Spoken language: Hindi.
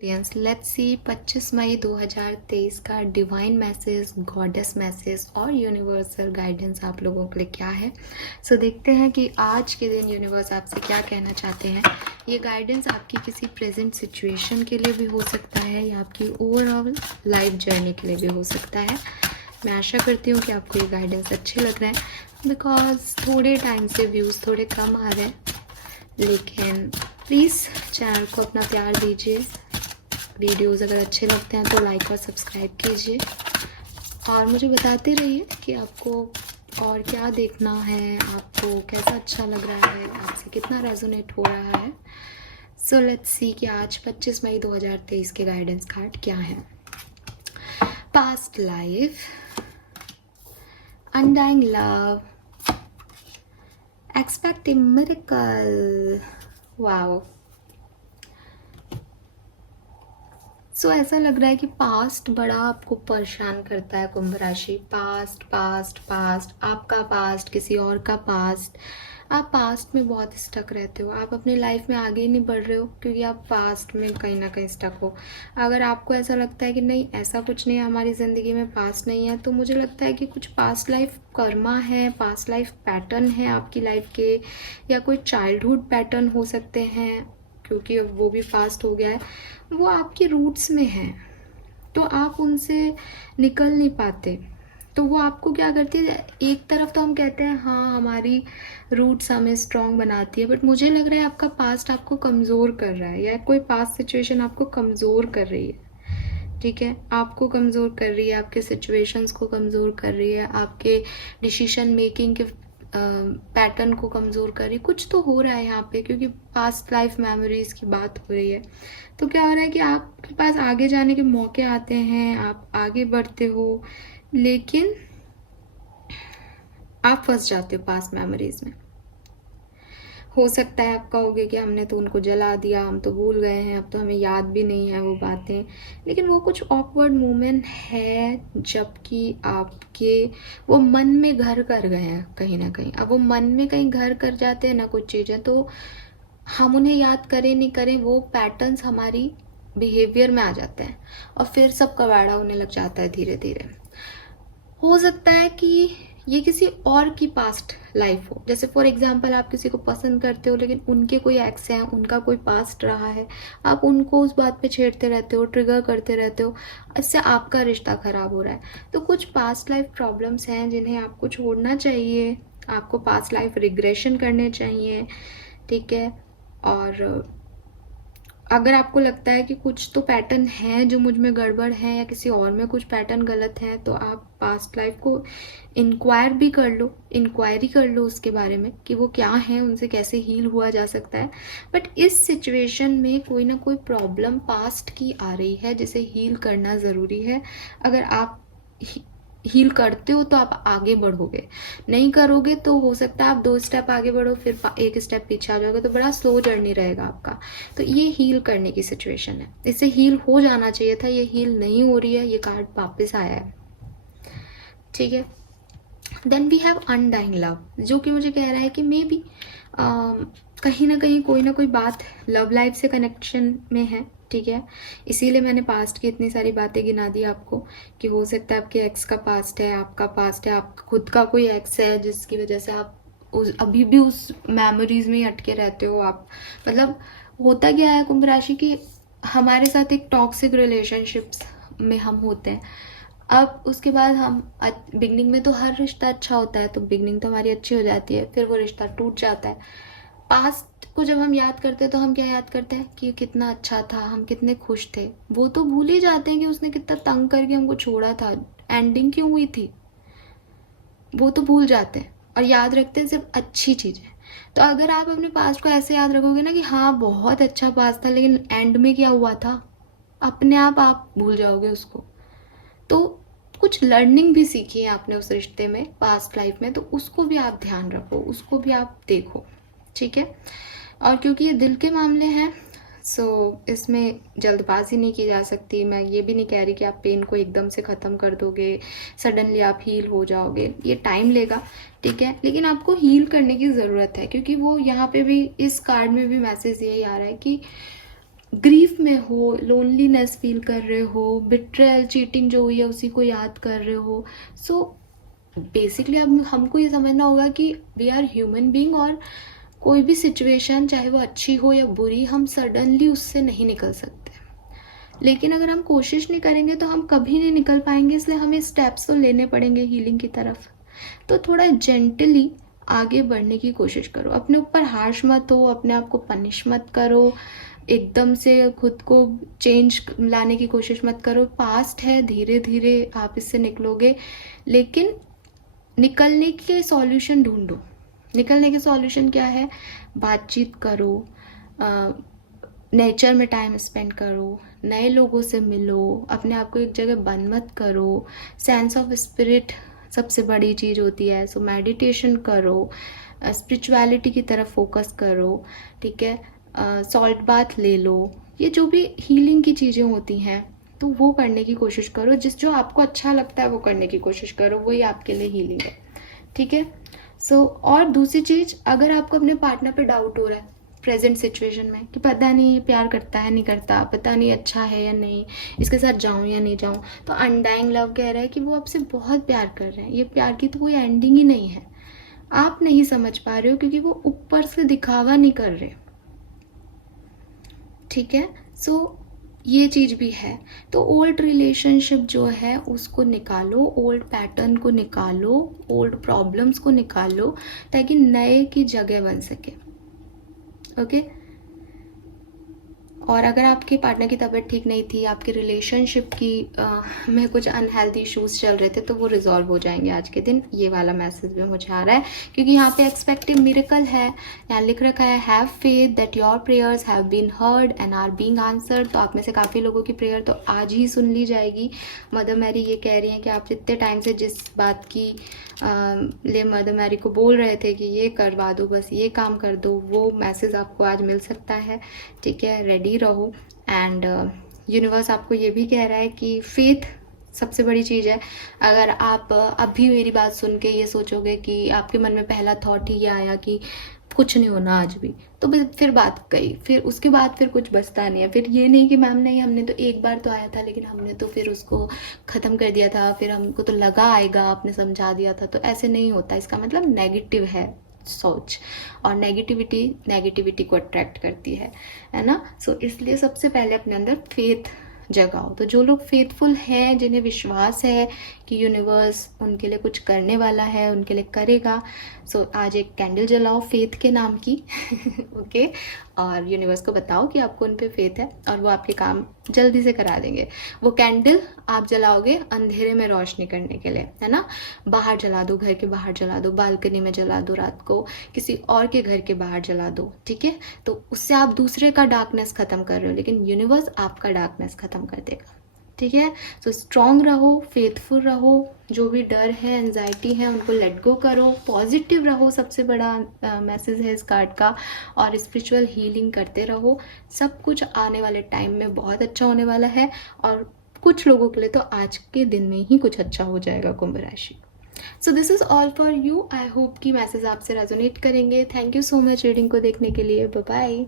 लेट्स सी 25 मई 2023 का डिवाइन मैसेज, गॉडेस मैसेज और यूनिवर्सल गाइडेंस आप लोगों के लिए क्या है। सो देखते हैं कि आज के दिन यूनिवर्स आपसे क्या कहना चाहते हैं। ये गाइडेंस आपकी किसी प्रेजेंट सिचुएशन के लिए भी हो सकता है या आपकी ओवरऑल लाइफ जर्नी के लिए भी हो सकता है। मैं आशा करती हूँ कि आपको ये गाइडेंस अच्छे लग रहे हैं बिकॉज थोड़े टाइम से व्यूज़ थोड़े कम आ रहे हैं, लेकिन प्लीज़ चैनल को अपना प्यार दीजिए। वीडियोज़ अगर अच्छे लगते हैं तो लाइक और सब्सक्राइब कीजिए और मुझे बताते रहिए कि आपको और क्या देखना है, आपको कैसा अच्छा लग रहा है, आपसे कितना रेजोनेट हो रहा है। सो लेट्स सी कि आज 25 मई 2023 के गाइडेंस कार्ड क्या है। Past life, undying love, expect a miracle. Wow. So ऐसा लग रहा है कि पास्ट बड़ा आपको परेशान करता है कुंभ राशि। पास्ट पास्ट पास्ट, आपका पास्ट, किसी और का पास्ट। आप पास्ट में बहुत स्टक रहते हो, आप अपनी लाइफ में आगे ही नहीं बढ़ रहे हो क्योंकि आप पास्ट में कहीं ना कहीं स्टक हो। अगर आपको ऐसा लगता है कि नहीं ऐसा कुछ नहीं है हमारी ज़िंदगी में, पास्ट नहीं है, तो मुझे लगता है कि कुछ पास्ट लाइफ कर्मा है, पास्ट लाइफ पैटर्न है आपकी लाइफ के, या कोई चाइल्डहुड पैटर्न हो सकते हैं क्योंकि वो भी पास्ट हो गया है। वो आपके रूट्स में है तो आप उनसे निकल नहीं पाते। तो वो आपको क्या करती है, एक तरफ तो हम कहते हैं हाँ हमारी रूट्स हमें स्ट्रांग बनाती है, बट मुझे लग रहा है आपका पास्ट आपको कमज़ोर कर रहा है या कोई पास्ट सिचुएशन आपको कमज़ोर कर रही है। ठीक है, आपको कमज़ोर कर रही है, आपके सिचुएशंस को कमज़ोर कर रही है, आपके डिसीजन मेकिंग के पैटर्न को कमज़ोर कर रही है। कुछ तो हो रहा है यहाँ पे क्योंकि पास्ट लाइफ मेमोरीज की बात हो रही है। तो क्या हो रहा है कि आपके पास आगे जाने के मौके आते हैं, आप आगे बढ़ते हो, लेकिन आप फंस जाते हो पास्ट मेमोरीज में। हो सकता है आप कहोगे कि हमने तो उनको जला दिया, हम तो भूल गए हैं, अब तो हमें याद भी नहीं है वो बातें, लेकिन वो कुछ ऑकवर्ड मोमेंट है जबकि आपके वो मन में घर कर गए हैं कहीं ना कहीं। अब वो मन में कहीं घर कर जाते हैं ना कुछ चीज़ें, तो हम उन्हें याद करें नहीं करें वो पैटर्न्स हमारी बिहेवियर में आ जाते हैं और फिर सब कबाड़ा होने लग जाता है धीरे धीरे। हो सकता है कि ये किसी और की पास्ट लाइफ हो, जैसे फॉर एग्जांपल आप किसी को पसंद करते हो लेकिन उनके कोई एक्स हैं, उनका कोई पास्ट रहा है, आप उनको उस बात पे छेड़ते रहते हो, ट्रिगर करते रहते हो, इससे आपका रिश्ता खराब हो रहा है। तो कुछ पास्ट लाइफ प्रॉब्लम्स हैं जिन्हें आपको छोड़ना चाहिए, आपको पास्ट लाइफ रिग्रेशन करने चाहिए। ठीक है, और अगर आपको लगता है कि कुछ तो पैटर्न है जो मुझ में गड़बड़ है या किसी और में कुछ पैटर्न गलत है, तो आप पास्ट लाइफ को इंक्वायरी कर लो उसके बारे में कि वो क्या है, उनसे कैसे हील हुआ जा सकता है। बट इस सिचुएशन में कोई ना कोई प्रॉब्लम पास्ट की आ रही है जिसे हील करना ज़रूरी है। अगर आप हील करते हो तो आप आगे बढ़ोगे, नहीं करोगे तो हो सकता है आप 2 स्टेप आगे बढ़ो फिर 1 स्टेप पीछे आ जाओगे, तो बड़ा स्लो जर्नी रहेगा आपका। तो ये हील करने की सिचुएशन है, इससे हील हो जाना चाहिए था, ये हील नहीं हो रही है, ये कार्ड वापस आया है। ठीक है, then we have undying love, जो कि मुझे कह रहा है कि मे बी कहीं ना कोई बात लव लाइफ से कनेक्शन में है। ठीक है, इसीलिए मैंने पास्ट की इतनी सारी बातें गिना दी आपको कि हो सकता है आपके एक्स का पास्ट है, आपका पास्ट है, आपका खुद का कोई एक्स है जिसकी वजह से आप अभी भी उस मेमोरीज में ही अटके रहते हो। आप मतलब होता क्या है कुंभ राशि की, हमारे साथ एक टॉक्सिक रिलेशनशिप्स में हम होते हैं। अब उसके बाद हम बिगनिंग में तो हर रिश्ता अच्छा होता है, तो बिगनिंग तो हमारी अच्छी हो जाती है, फिर वो रिश्ता टूट जाता है। पास्ट को जब हम याद करते हैं तो हम क्या याद करते हैं कि कितना अच्छा था, हम कितने खुश थे। वो तो भूल ही जाते हैं कि उसने कितना तंग करके हमको छोड़ा था, एंडिंग क्यों हुई थी, वो तो भूल जाते हैं और याद रखते हैं सिर्फ अच्छी चीज़ें। तो अगर आप अपने पास्ट को ऐसे याद रखोगे ना कि हाँ बहुत अच्छा पास्ट था लेकिन एंड में क्या हुआ था, अपने आप भूल जाओगे उसको। तो कुछ लर्निंग भी सीखी है आपने उस रिश्ते में, पास्ट लाइफ में, तो उसको भी आप ध्यान रखो, उसको भी आप देखो। ठीक है, और क्योंकि ये दिल के मामले हैं सो इसमें जल्दबाजी नहीं की जा सकती। मैं ये भी नहीं कह रही कि आप पेन को एकदम से ख़त्म कर दोगे, सडनली आप हील हो जाओगे, ये टाइम लेगा। ठीक है, लेकिन आपको हील करने की ज़रूरत है क्योंकि वो यहाँ पे भी इस कार्ड में भी मैसेज यही आ रहा है कि ग्रीफ में हो, लोनलीनेस फील कर रहे हो, बिट्रेयल चीटिंग जो हुई है उसी को याद कर रहे हो, सो बेसिकली अब हमको ये समझना होगा कि वी आर ह्यूमन बीइंग, और कोई भी सिचुएशन चाहे वो अच्छी हो या बुरी, हम सडनली उससे नहीं निकल सकते। लेकिन अगर हम कोशिश नहीं करेंगे तो हम कभी नहीं निकल पाएंगे, इसलिए हमें स्टेप्स तो लेने पड़ेंगे हीलिंग की तरफ। तो थोड़ा जेंटली आगे बढ़ने की कोशिश करो, अपने ऊपर हार्श मत हो, अपने आप को पनिश मत करो, एकदम से खुद को चेंज लाने की कोशिश मत करो। पास्ट है, धीरे धीरे आप इससे निकलोगे, लेकिन निकलने के सॉल्यूशन ढूंढो। निकलने के सॉल्यूशन क्या है? बातचीत करो, नेचर में टाइम स्पेंड करो, नए लोगों से मिलो, अपने आप को एक जगह बंद मत करो, सेंस ऑफ स्पिरिट सबसे बड़ी चीज़ होती है, सो मेडिटेशन करो, स्पिरिचुअलिटी की तरफ फोकस करो, ठीक है, सॉल्ट बाथ ले लो, ये जो भी हीलिंग की चीज़ें होती हैं तो वो करने की कोशिश करो। जो आपको अच्छा लगता है वो करने की कोशिश करो, वही आपके लिए हीलिंग है, ठीक है। सो और दूसरी चीज़, अगर आपको अपने पार्टनर पे डाउट हो रहा है प्रेजेंट सिचुएशन में कि पता नहीं ये प्यार करता है नहीं करता, पता नहीं अच्छा है या नहीं, इसके साथ जाऊं या नहीं जाऊं, तो अनडाइंग लव कह रहा है कि वो आपसे बहुत प्यार कर रहे हैं, ये प्यार की तो कोई एंडिंग ही नहीं है। आप नहीं समझ पा रहे हो क्योंकि वो ऊपर से दिखावा नहीं कर रहे, ठीक है। सो ये चीज़ भी है। तो ओल्ड रिलेशनशिप जो है उसको निकालो, ओल्ड पैटर्न को निकालो, ओल्ड प्रॉब्लम्स को निकालो, ताकि नए की जगह बन सके, ओके। और अगर आपके पार्टनर की तबीयत ठीक नहीं थी, आपके रिलेशनशिप की में कुछ अनहेल्दी इश्यूज चल रहे थे, तो वो रिजॉल्व हो जाएंगे आज के दिन, ये वाला मैसेज भी मुझे आ रहा है, क्योंकि यहाँ पे एक्सपेक्टेड मिरेकल है, यहाँ लिख रखा है have faith that your prayers have been heard and are being answered. तो आप में से काफ़ी लोगों की प्रेयर तो आज ही सुन ली जाएगी। मदर मैरी ये कह रही हैं कि आप जितने टाइम से जिस बात की लिए मदर मैरी को बोल रहे थे कि ये करवा दो, बस ये काम कर दो, वो मैसेज आपको आज मिल सकता है, ठीक है। रेडी रहो। एंड यूनिवर्स आपको ये भी कह रहा है कि फेथ सबसे बड़ी चीज़ है। अगर आप अभी मेरी बात सुन के ये सोचोगे कि आपके मन में पहला थॉट ही ये आया कि कुछ नहीं होना आज भी, तो फिर बात गई, फिर उसके बाद फिर कुछ बचता नहीं है। फिर ये नहीं कि मैम नहीं, हमने तो एक बार तो आया था लेकिन हमने तो फिर उसको ख़त्म कर दिया था, फिर हमको तो लगा आएगा, आपने समझा दिया था, तो ऐसे नहीं होता। इसका मतलब नेगेटिव है सोच, और नेगेटिविटी को अट्रैक्ट करती है ना। सो इसलिए सबसे पहले अपने अंदर फेथ जगाओ। तो जो लोग फेथफुल हैं, जिन्हें विश्वास है कि यूनिवर्स उनके लिए कुछ करने वाला है, उनके लिए करेगा, सो आज एक कैंडल जलाओ फेथ के नाम की ओके, और यूनिवर्स को बताओ कि आपको उन पे फेथ है और वो आपके काम जल्दी से करा देंगे। वो कैंडल आप जलाओगे अंधेरे में रोशनी करने के लिए, है ना। बाहर जला दो, घर के बाहर जला दो, बालकनी में जला दो, रात को किसी और के घर के बाहर जला दो, ठीक है। तो उससे आप दूसरे का डार्कनेस ख़त्म कर रहे हो, लेकिन यूनिवर्स आपका डार्कनेस ख़त्म कर देगा, ठीक है। सो स्ट्रॉन्ग रहो, फेथफुल रहो, जो भी डर है, एंजाइटी है, उनको लेट गो करो, पॉजिटिव रहो, सबसे बड़ा मैसेज है इस कार्ड का, और स्पिरिचुअल हीलिंग करते रहो। सब कुछ आने वाले टाइम में बहुत अच्छा होने वाला है, और कुछ लोगों के लिए तो आज के दिन में ही कुछ अच्छा हो जाएगा, कुंभ राशि। So this is all for you. I hope कि मैसेज आपसे रेजोनेट करेंगे। Thank you so much reading को देखने के लिए। Bye bye.